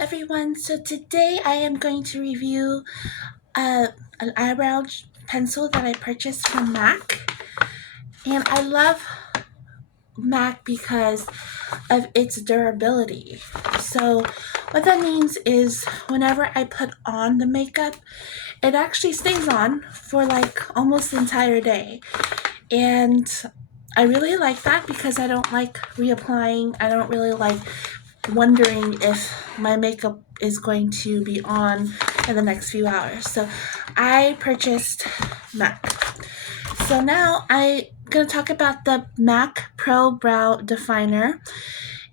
everyone. So today I am going to review an eyebrow pencil that I purchased from MAC. And I love MAC because of its durability. So what that means is whenever I put on the makeup, it actually stays on for like almost the entire day. And I really like that because I don't like reapplying. I don't really like wondering if my makeup is going to be on in the next few hours. So I purchased MAC. So now I'm going to talk about the MAC Pro Brow Definer.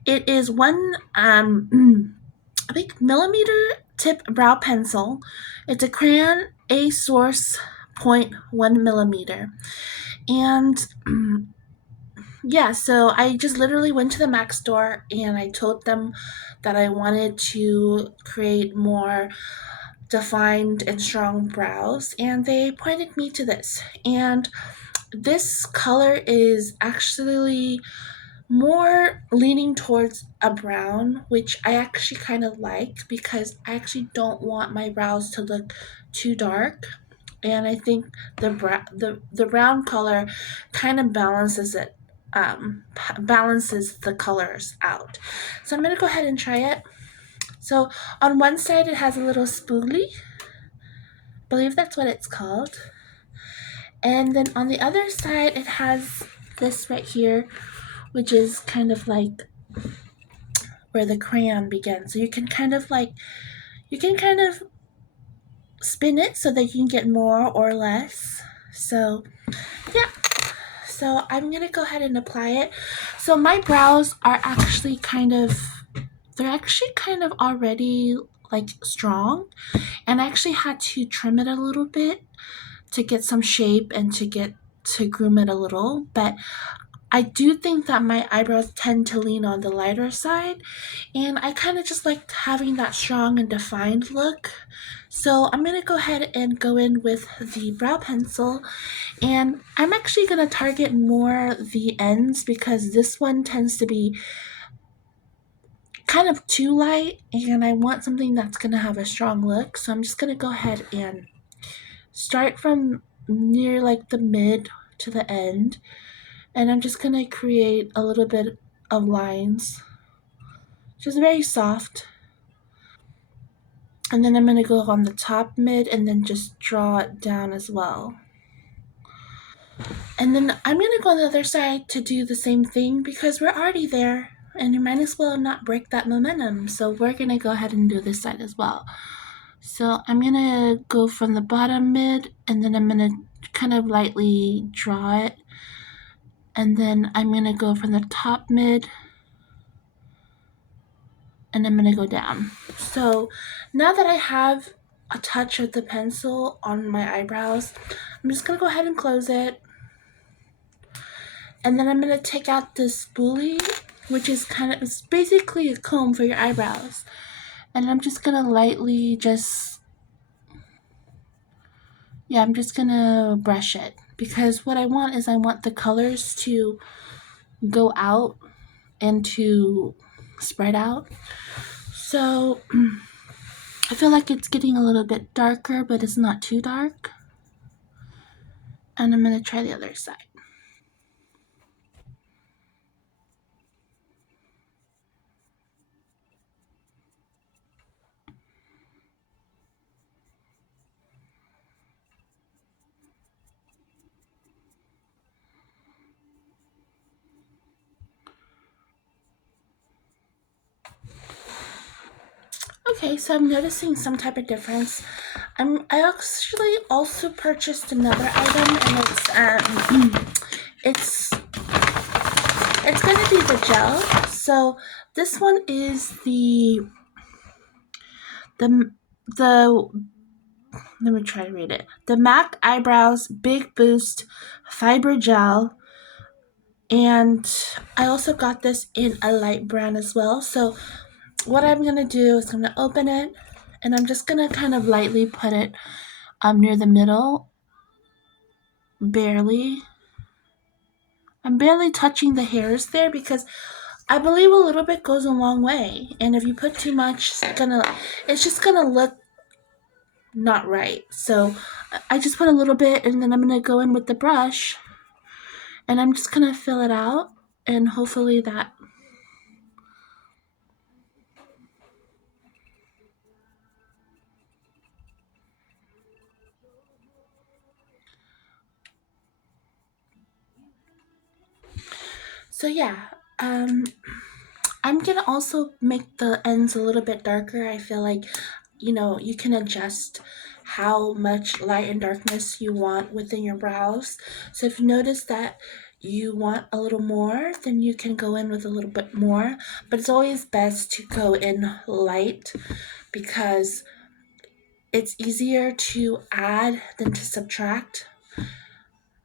It is one, I think, millimeter tip brow pencil. It's a crayon A source 0.1 millimeter. And yeah, so I just literally went to the MAC store and I told them that I wanted to create more defined and strong brows, and they pointed me to this. And this color is actually more leaning towards a brown, which I actually kind of like because I actually don't want my brows to look too dark. And I think the brown color kind of balances the colors out. So I'm gonna go ahead and try it. So on one side it has a little spoolie, I believe that's what it's called, and then on the other side it has this right here, which is kind of like where the crayon begins. So you can kind of spin it so that you can get more or less. So yeah, so I'm gonna go ahead and apply it. So my brows are actually they're actually kind of already like strong, and I actually had to trim it a little bit to get some shape and to groom it a little. But I do think that my eyebrows tend to lean on the lighter side, and I kind of just like having that strong and defined look. So I'm going to go ahead and go in with the brow pencil, and I'm actually going to target more the ends because this one tends to be kind of too light, and I want something that's going to have a strong look. So I'm just going to go ahead and start from near like the mid to the end, and I'm just going to create a little bit of lines, just very soft. And then I'm going to go on the top mid and then just draw it down as well. And then I'm going to go on the other side to do the same thing because we're already there and you might as well not break that momentum. So we're going to go ahead and do this side as well. So I'm going to go from the bottom mid, and then I'm going to kind of lightly draw it. And then I'm going to go from the top mid, and I'm going to go down. So now that I have a touch of the pencil on my eyebrows, I'm just going to go ahead and close it. And then I'm going to take out this spoolie, which is it's basically a comb for your eyebrows. And I'm just going to lightly I'm just going to brush it. Because what I want is I want the colors to go out and to spread out. So I feel like it's getting a little bit darker, but it's not too dark. And I'm going to try the other side. Okay, so I'm noticing some type of difference. I actually also purchased another item, and it's going to be the gel. So this one is the let me try to read it. The MAC Eyebrows Big Boost Fiber Gel. And I also got this in a light brown as well. So what I'm going to do is I'm going to open it, and I'm just going to kind of lightly put it near the middle. Barely. I'm barely touching the hairs there because I believe a little bit goes a long way, and if you put too much, it's just gonna look not right. So I just put a little bit, and then I'm gonna go in with the brush, and I'm just gonna fill it out, and hopefully that. So yeah, um, I'm gonna also make the ends a little bit darker. I feel like, you can adjust how much light and darkness you want within your brows. So if you notice that you want a little more, then you can go in with a little bit more. But it's always best to go in light because it's easier to add than to subtract.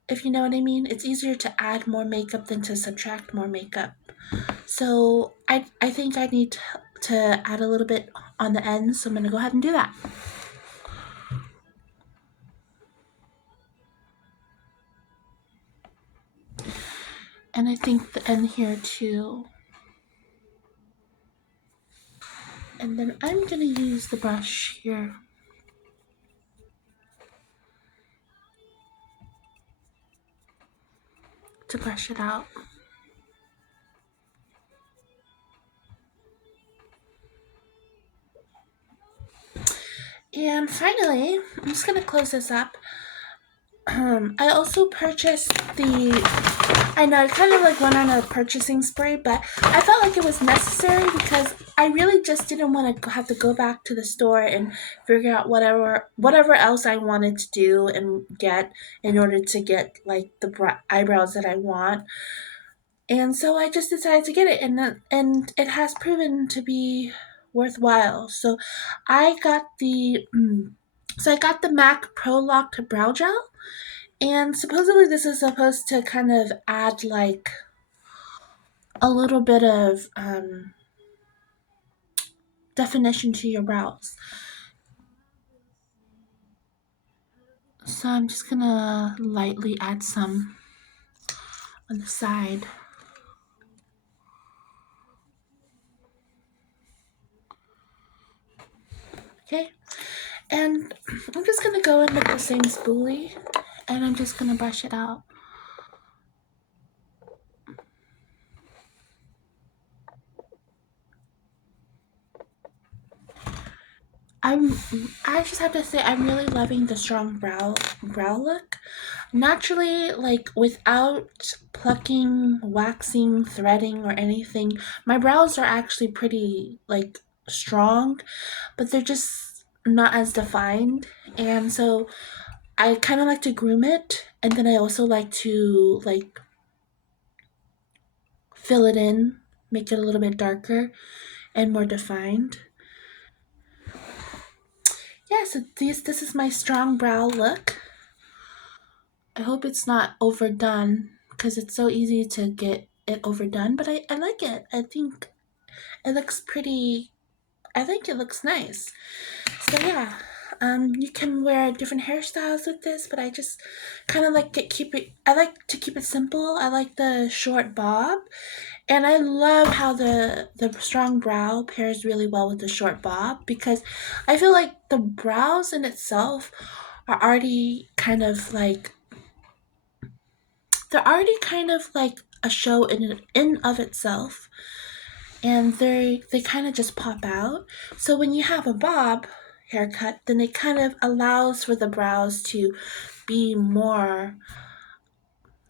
If you know what I mean, it's easier to add more makeup than to subtract more makeup. So I think I need to add a little bit on the end, so I'm gonna go ahead and do that. And I think the end here too. And then I'm gonna use the brush here to brush it out. And finally, I'm just gonna close this up. I also purchased I know I kind of like went on a purchasing spree, but I felt like it was necessary because I really just didn't want to have to go back to the store and figure out whatever else I wanted to do and get in order to get like the eyebrows that I want. And so I just decided to get it, and it has proven to be worthwhile. So I got the MAC Pro Locked Brow Gel, and supposedly this is supposed to kind of add like a little bit of definition to your brows. So I'm just gonna lightly add some on the side. Okay, and I'm just gonna go in with the same spoolie, and I'm just gonna brush it out. I'm I just have to say I'm really loving the strong brow look. Naturally, like without plucking, waxing, threading or anything, my brows are actually pretty like strong, but they're just not as defined. And so I kind of like to groom it, and then I also like to like fill it in, make it a little bit darker and more defined. Yeah, so this is my strong brow look. I hope it's not overdone because it's so easy to get it overdone, but I like it. I think it looks pretty, I think it looks nice. So yeah, you can wear different hairstyles with this, but I just kind of like I like to keep it simple. I like the short bob, and I love how the strong brow pairs really well with the short bob because I feel like the brows in itself are already kind of like they're already kind of like a show in of itself, and they kind of just pop out. So when you have a bob haircut, then it kind of allows for the brows to be more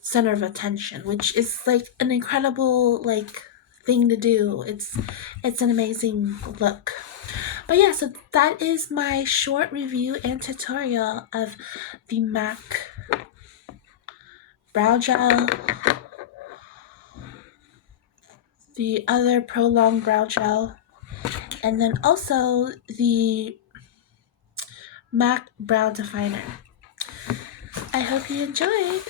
center of attention, which is like an incredible like thing to do. It's an amazing look. But yeah, so that is my short review and tutorial of the MAC brow gel, the other prolonged brow gel, and then also the MAC brow definer. I hope you enjoyed.